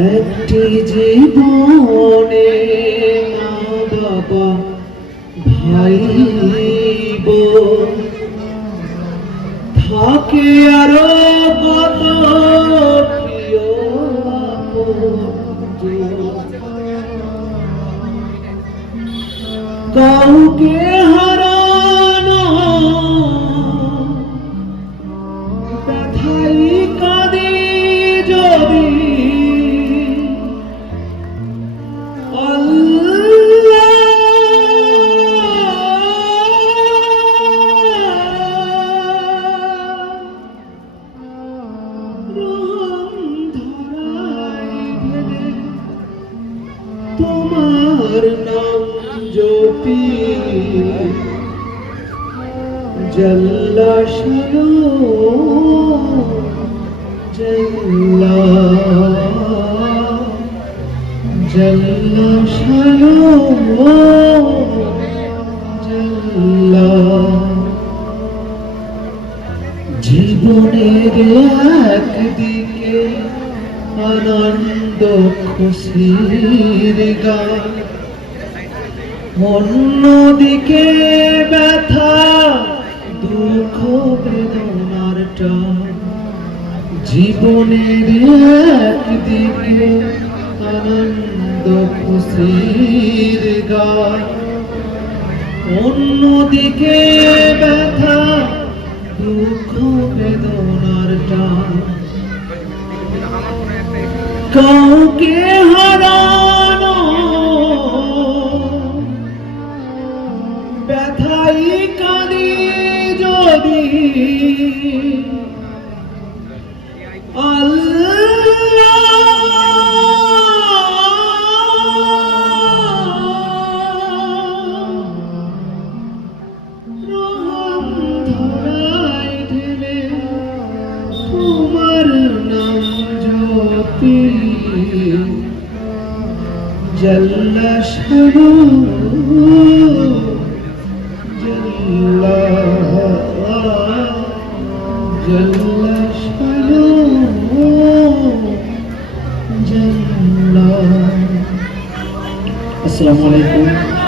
একটি জীবনে মা বাবা ভাই থাকে আরও কত কাউকে তোমার নাম জ্যোতি জল্লাশয় জল্লা। জল্লাশয় জল্লা। জীবনের একদিকে আনন্দ খুশির গান। অন্যদিকে ব্যথা, দুঃখ, বেদনার জীবনের একদিকে আনন্দ খুশির গান। অন্যদিকে ব্যথা, দুঃখ, বেদনার টান। কাউকে ব্যথাই কাঁদি যদি তোমার নাম আসসালামু আলাইকুম।